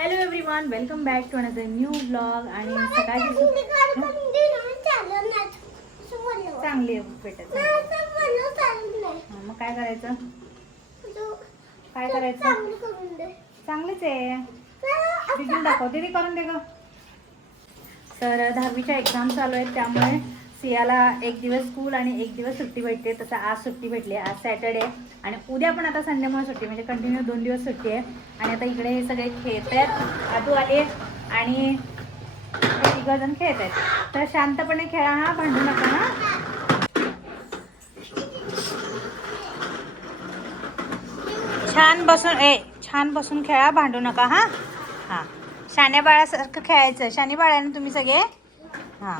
Hello everyone, welcome back to another new blog. आणि सकाळची चांगली आहे भेटत. मग काय करायचं? काय करायचं? चांगलीच आहे. दीदी दाखव, दीदी करून दे ग. तर 10वीच्या एक्झाम चालू आहेत, त्यामुळे सियाला एक दिवस स्कूल आणि एक दिवस सुट्टी भेटते. तसं आज सुट्टी भेटली, आज सॅटर्डे आणि उद्या पण आता संडेमुळे सुट्टी, म्हणजे कंटिन्यू 2 दिवस सुट्टी आहे. आणि आता इकडे हे सगळे खेळत आहेत. आदू आले आणि तिघ जण खेळत आहेत. तर शांतपणे खेळा हा, भांडू नका हा. छान बसून खेळा, भांडू नका हा. हा, शाण्या बाळासारखं खेळायचं. शानी बाळाने तुम्ही सगळे. हा,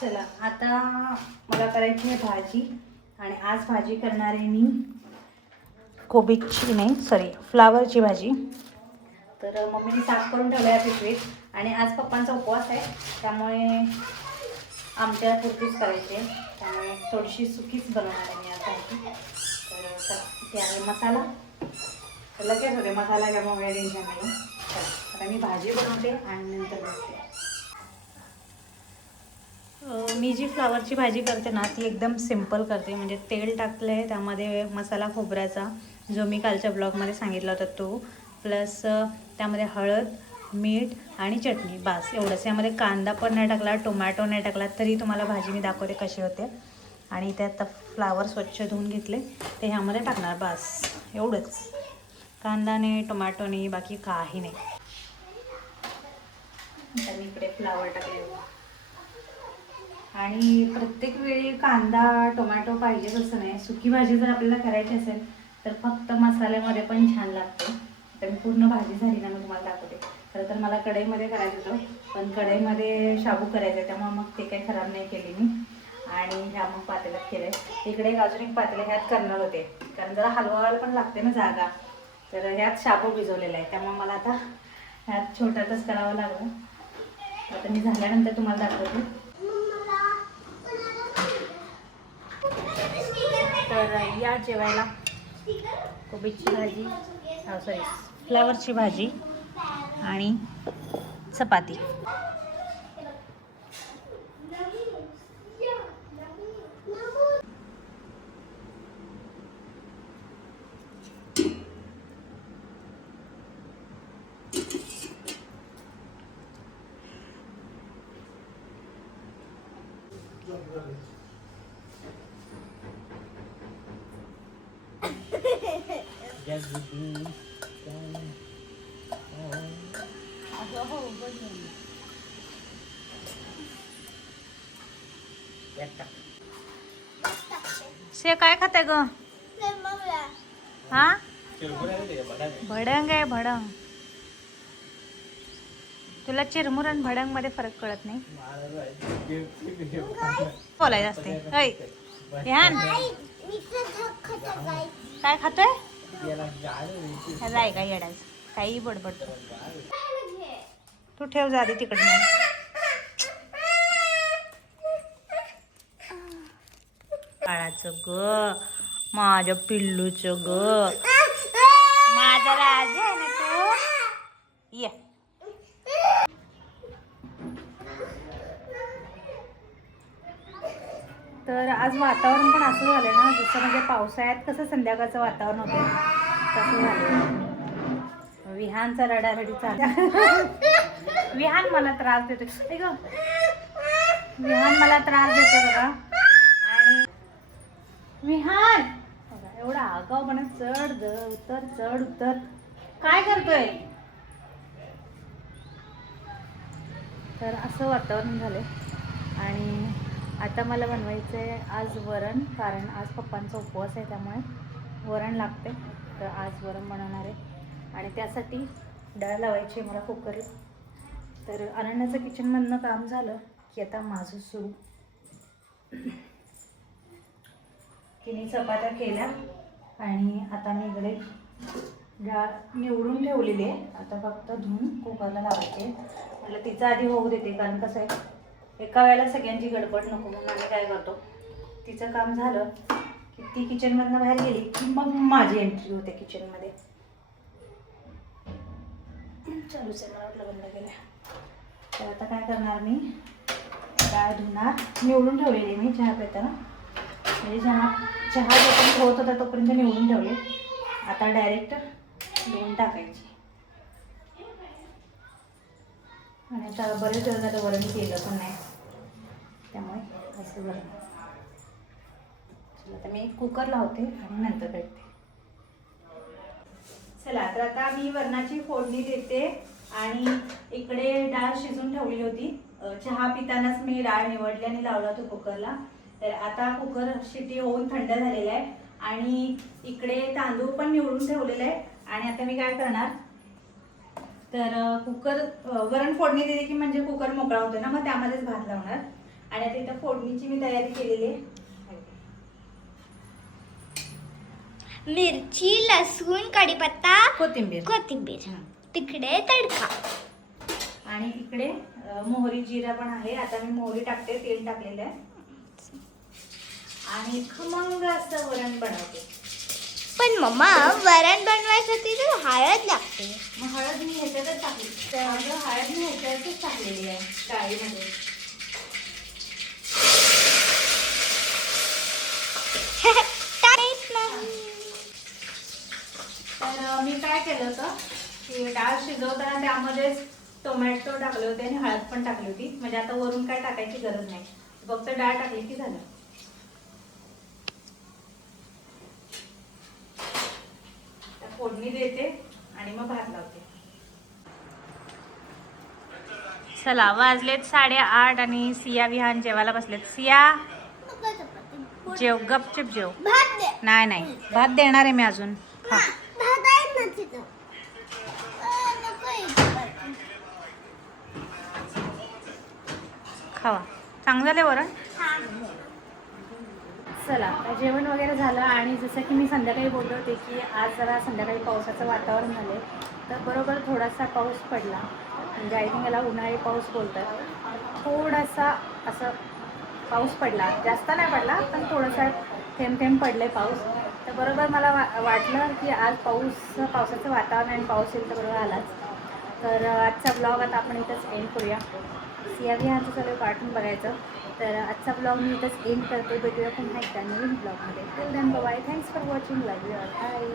चला आता मला करायची आहे भाजी. आणि आज भाजी करणार आहे मी कोबीची नाही, सॉरी, फ्लावरची भाजी. तर मम्मीने साफ करून ठेवलं आहे पिशवीत. आणि आज पप्पांचा उपवास आहे, त्यामुळे आमच्या पुरतीच करायची आहे. त्यामुळे थोडीशी सुकीच बनवणार आहे मी आज भाजी. तर चला, इथे आहे मसाला. तर लगेच होते मसाला, त्यामुळे टेन्शन नाही. आता मी भाजी बनवते आणि नंतर बघते. मी जी फ्लावरची भाजी करते ना, ती एकदम सिम्पल करते. म्हणजे तेल टाकलं आहे, त्यामध्ये मसाला खोबऱ्याचा जो मी कालच्या ब्लॉगमध्ये सांगितला होता तो, प्लस त्यामध्ये हळद, मीठ आणि चटणी, बस एवढंच. यामध्ये कांदा पण नाही टाकला, टोमॅटो नाही टाकला, तरी तुम्हाला भाजी मी दाखवते कशी होते. आणि त्यात फ्लावर स्वच्छ धुवून घेतले, ते ह्यामध्ये टाकणार, बस एवढंच. कांदा नाही, टोमॅटो नाही, बाकी काही नाही. आता मी इकडे फ्लावर टाकले. आणि प्रत्येक वेळी कांदा टोमॅटो पाहिजेच असं नाही. सुकी भाजी जर आपल्याला करायची असेल तर फक्त मसाल्यामध्ये पण छान लागते. तर मी पूर्ण भाजी झाली ना, मी तुम्हाला दाखवते. खरं तर मला कढईमध्ये करायचं होतं, पण कढईमध्ये शाबू करायचं, त्यामुळे मग ते काही खराब नाही केली मी. आणि ह्या मग पातेल्यात केलं आहे. इकडे अजून एक पातेलं ह्यात करणार होते, कारण जरा हलवायला पण लागते ना जागा. तर ह्यात शाबू भिजवलेला आहे, त्यामुळे मला आता ह्यात छोट्यातच करावं लागलं. आता मी झाल्यानंतर तुम्हाला दाखवते. तर या जेवायला कोबीची भाजी, सॉरी, फ्लावरची भाजी आणि चपाती. से काय खाते ग? हा, भडंग आहे, भडंग. तुला चिरमुरण भडंग मध्ये फरक कळत नाही. बोलायचं असते. ध्यान, काय खातोय? ह्याला आहे का येडायचं, काही बडबडतो. तू ठेव जा आधी तिकडनं. बाळाचं ग, माझ्या पिल्लूचं ग, माझा राज आहे ना तू. ये, तर आज वातावरण पण असं झालं ना, जसं म्हणजे पावसाळ्यात कसं संध्याकाळचं वातावरण होतं तसं झालं. विहानचा रडारडी चालू. विहान मला त्रास देतो ग, विहान मला त्रास देतो बघा. आणि विहान बघा एवढा आगाऊपणा, चढ उतर, चढ उतर, काय करतोय? तर असं वातावरण झालं. आणि आता मला बनवायचं आहे आज वरण, कारण आज पप्पांचा उपवास आहे, त्यामुळे वरण लागते. तर आज वरण बनवणार आहे. आणि त्यासाठी डाळ लावायची मला कुकरला. तर अनन्याचं किचनमधनं काम झालं की आता माझं सुरू. तिने चपात्या केल्या आणि आता मी इकडे डाळ निवडून ठेवलेली आहे. आता फक्त धुवून कुकरला लावायचे. म्हटलं तिचं आधी होऊ देते, कारण कसं आहे एका वेळेला सगळ्यांची गडबड नको, म्हणून आम्ही काय करतो, तिचं काम झालं की ती किचनमधनं बाहेर गेली की मग माझी एंट्री होते किचनमध्ये. चालूच आहे, मला वाटलं बंद केलं. तर आता काय करणार मी, डाळ धुणार. निवडून ठेवलेली मी चहा पेताना, म्हणजे चहा जोपर्यंत होत होता तोपर्यंत निवडून ठेवले. आता डायरेक्ट धुवून टाकायची. आणि आता बरेच दिवस आता वरण केलं पण नाही, त्यामुळे असं झालं. चला आता मी कुकर लावते आणि नंतर भेटते. चला तर आता मी वरणाची फोडणी देते. आणि इकडे डाळ शिजून ठेवली होती. चहा पितानाच मी डाळ निवडली आणि लावला तो कुकरला. तर आता कुकर शिटी होऊन थंड झालेला आहे. आणि इकडे तांदूळ पण निवडून ठेवलेला आहे. आणि आता मी काय करणार, तर कुकर वरण फोडणी दिली की म्हणजे कुकर मोकळा होतो ना, मग त्यामध्येच भात लावणार. आणि आता इथं फोडणीची मी तयारी केलेली आहे. मिरची, लसूण, कढीपत्ता, कोथिंबीर, तिकडे तडका. आणि इकडे मोहरी जिरा पण आहे. आता मी मोहरी टाकते, तेल टाकलेलं आहे. आणि खमंग असं वरण बनवते. पण मम्मा, वरण बनवायसाठी तर हळद लागते. मग हळद मी ह्याच्यातच टाकली. हळद मी ह्याच्यातच टाकलेली आहे डाळीमध्ये. तर मी काय केलं होतं की डाळ शिजवताना त्यामध्येच टोमॅटो टाकले होते आणि हळद पण टाकली होती. म्हणजे आता वरून काय टाकायची गरज नाही, फक्त डाळ टाकली की झालं. फोडणी देते आणि मग भात लावते. चला वाजलेत 8:30 आणि सिया विहान जेवायला बसलेत. सिया जेव, गपचिप जेव. नाही भात देणार आहे मी अजून. खा. खावा, चांगलं झालं वरण. चला जेवण वगैरे झालं. आणि जसं की मी संध्याकाळी बोलले होते की आज जरा संध्याकाळी पावसाचं वातावरण झालं, तर बरोबर थोडासा पाऊस पडला. म्हणजे आय थिंक याला उन्हाळी पाऊस बोलतात. थोडासा असं पाऊस पडला, जास्त नाही पडला पण थोडासा थेंब थेंब पडले पाऊस. तर बरोबर मला वाटलं की आज पावसाचं वातावरण आणि पाऊस येईल, तर बरोबर आलाच. तर आजचा ब्लॉग आता आपण इथंच एंड करूया. सिया विहानचं सगळं कार्टून बघायचं. तर आजचा ब्लॉग मी इथंच एंड करते. भेटूया पुन्हा एकदा नवीन ब्लॉगमध्ये. Till then bye. Thanks for watching. Love you all. Bye.